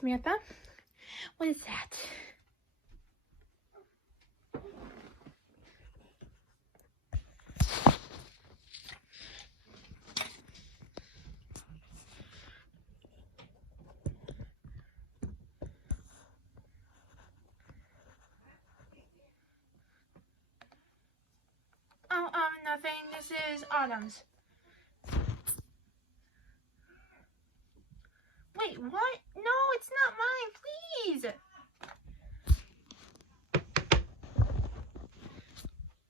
Samantha, what is that? Oh, nothing. This is Autumn's. Wait, what? No, it's not mine, please.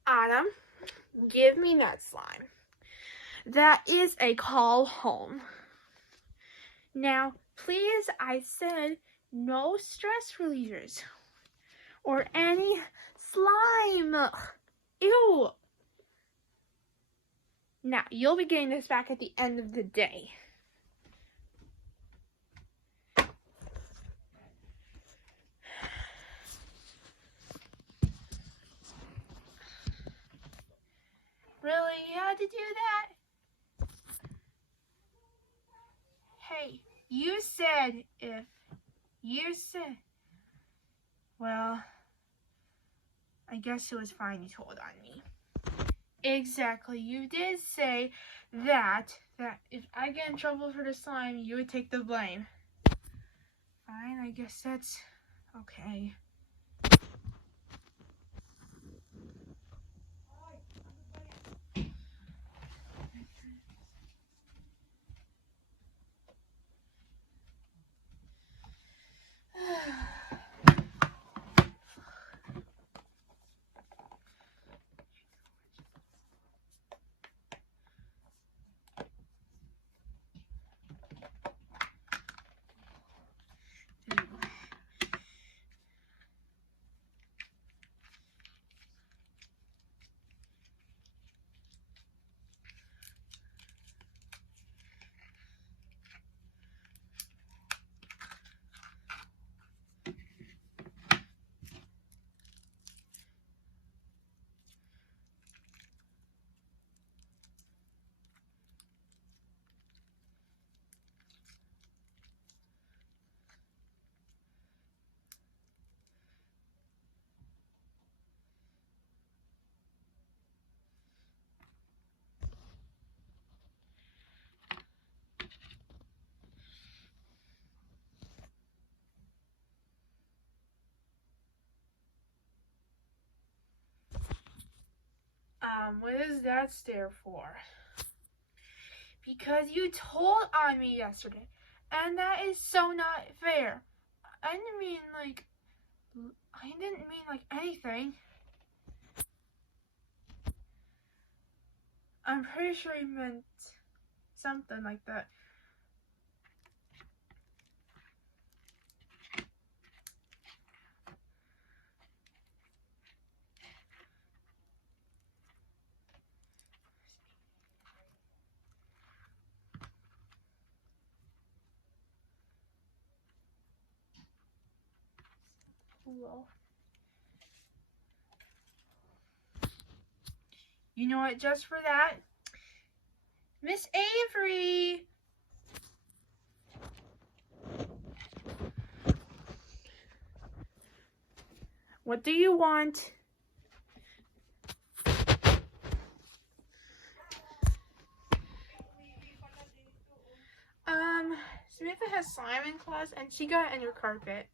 Autumn, give me that slime. That is a call home. Now, please, I said no stress relievers or any slime. Ew. Now, you'll be getting this back at the end of the day. Really? You had to do that? Hey, you said if you said... Well, I guess it was fine you told on me. Exactly. You did say that if I get in trouble for the slime, you would take the blame. Fine, I guess that's okay. What is that stare for? Because you told on me yesterday, and that is so not fair. I didn't mean like anything. I'm pretty sure you meant something like that. Well, you know what, just for that, Miss Avery! What do you want? Samantha has slime in class and she got it on your carpet.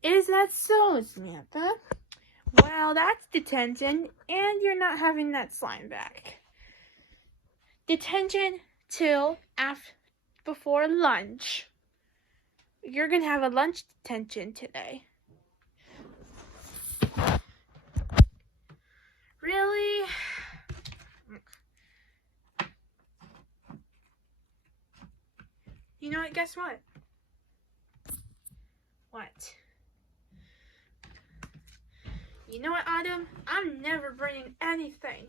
Is that so, Samantha? Well, that's detention, and you're not having that slime back. Detention till before lunch. You're gonna have a lunch detention today. Really? You know what? Guess what? What? You know what, Autumn? I'm never bringing anything.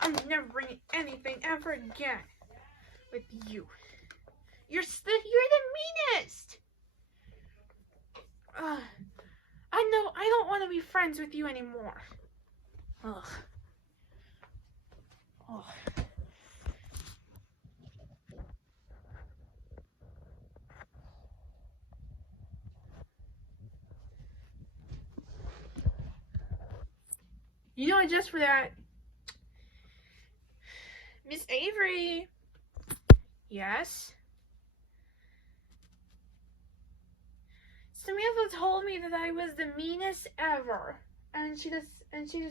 I'm never bringing anything ever again with you. You're the meanest. I know. I don't want to be friends with you anymore. Ugh. Oh. You know what? Just for that, Miss Avery. Yes. Samantha told me that I was the meanest ever, and she just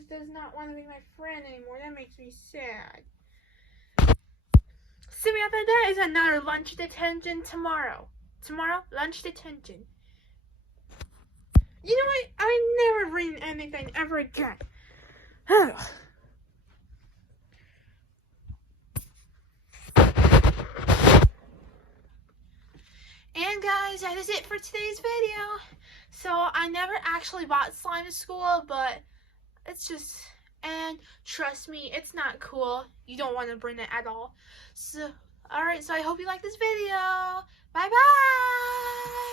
does not want to be my friend anymore. That makes me sad. Samantha, that is another lunch detention tomorrow. Tomorrow, lunch detention. You know what? I'm never reading anything ever again. And guys, that is it for today's video. So I never actually bought slime to school, but it's just, and trust me, it's not cool. You don't want to bring it at all. So, alright, so I hope you like this video. Bye bye!